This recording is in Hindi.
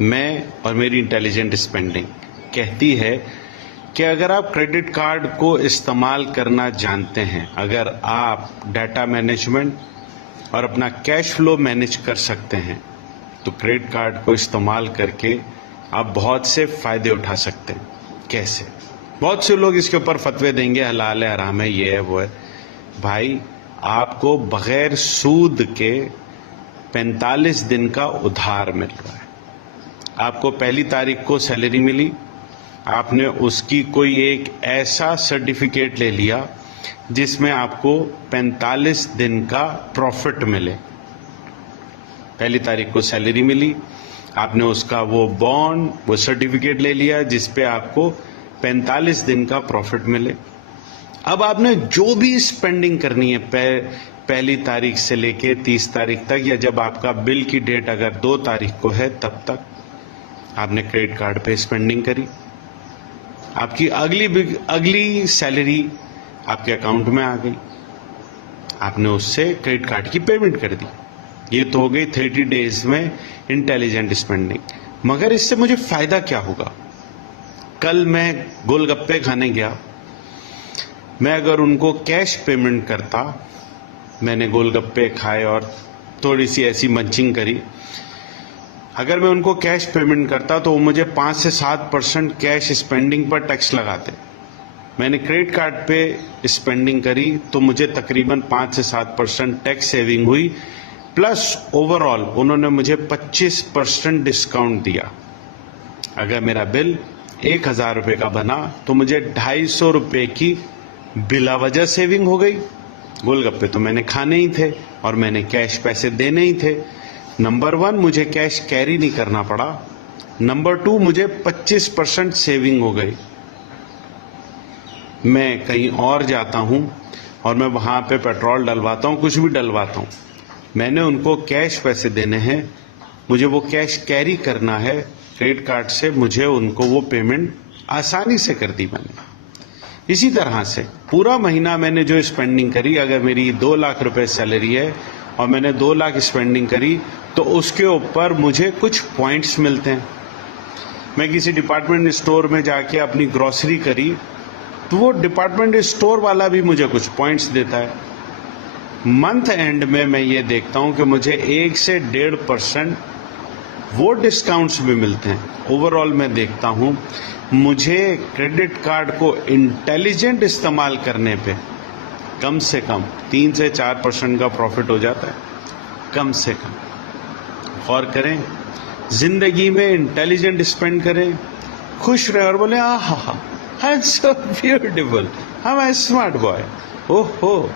मैं और मेरी इंटेलिजेंट स्पेंडिंग कहती है कि अगर आप क्रेडिट कार्ड को इस्तेमाल करना जानते हैं, अगर आप डाटा मैनेजमेंट और अपना कैश फ्लो मैनेज कर सकते हैं, तो क्रेडिट कार्ड को इस्तेमाल करके आप बहुत से फायदे उठा सकते हैं। कैसे? बहुत से लोग इसके ऊपर फतवे देंगे, हलाल है, हराम है, ये है, वो है। भाई, आपको बगैर सूद के 45 दिन का उधार मिल रहा है। आपको पहली तारीख को सैलरी मिली, आपने उसकी कोई एक ऐसा सर्टिफिकेट ले लिया जिसमें आपको 45 दिन का प्रॉफिट मिले। पहली तारीख को सैलरी मिली, आपने उसका वो बॉन्ड, वो सर्टिफिकेट ले लिया जिस पे आपको 45 दिन का प्रॉफिट मिले। अब आपने जो भी स्पेंडिंग करनी है पहली तारीख से लेके 30 तारीख तक, या जब आपका बिल की डेट अगर 2 तारीख को है तब तक आपने क्रेडिट कार्ड पे स्पेंडिंग करी। आपकी अगली सैलरी आपके अकाउंट में आ गई, आपने उससे क्रेडिट कार्ड की पेमेंट कर दी। ये तो हो गई 30 डेज में इंटेलिजेंट स्पेंडिंग। मगर इससे मुझे फायदा क्या होगा? कल मैं गोलगप्पे खाने गया, मैं अगर उनको कैश पेमेंट करता, मैंने गोलगप्पे खाए और थोड़ी सी ऐसी मंचिंग करी, अगर मैं उनको कैश पेमेंट करता तो वो मुझे 5 से 7% कैश स्पेंडिंग पर टैक्स लगाते। मैंने क्रेडिट कार्ड पे स्पेंडिंग करी तो मुझे तकरीबन 5 से 7% टैक्स सेविंग हुई, प्लस ओवरऑल उन्होंने मुझे 25% डिस्काउंट दिया। अगर मेरा बिल 1000 रुपये का बना तो मुझे 250 रुपये की बिलावजह सेविंग हो गई। गोलगप्पे तो मैंने खाने ही थे और मैंने कैश पैसे देने ही थे। नंबर 1, मुझे कैश कैरी नहीं करना पड़ा। नंबर 2, मुझे 25% सेविंग हो गई। मैं कहीं और जाता हूं और मैं वहां पे पेट्रोल डलवाता हूं, कुछ भी डलवाता हूं, मैंने उनको कैश पैसे देने हैं, मुझे वो कैश कैरी करना है क्रेडिट कार्ड से, मुझे उनको वो पेमेंट आसानी से कर दी मैंने। इसी तरह से पूरा महीना मैंने जो स्पेंडिंग करी, अगर मेरी 2 लाख रुपए सैलरी है और मैंने 2 लाख स्पेंडिंग करी तो उसके ऊपर मुझे कुछ पॉइंट्स मिलते हैं। मैं किसी डिपार्टमेंट स्टोर में जाके अपनी ग्रोसरी करी तो वो डिपार्टमेंट स्टोर वाला भी मुझे कुछ पॉइंट्स देता है। मंथ एंड में मैं ये देखता हूं कि मुझे 1 से 1.5% वो डिस्काउंट्स भी मिलते हैं। ओवरऑल मैं देखता हूं मुझे क्रेडिट कार्ड को इंटेलिजेंट इस्तेमाल करने पे कम से कम 3 से 4% का प्रॉफिट हो जाता है, कम से कम। और करें, जिंदगी में इंटेलिजेंट स्पेंड करें, खुश रहे और बोले, आहा, I am so beautiful, I am smart boy, ओहो।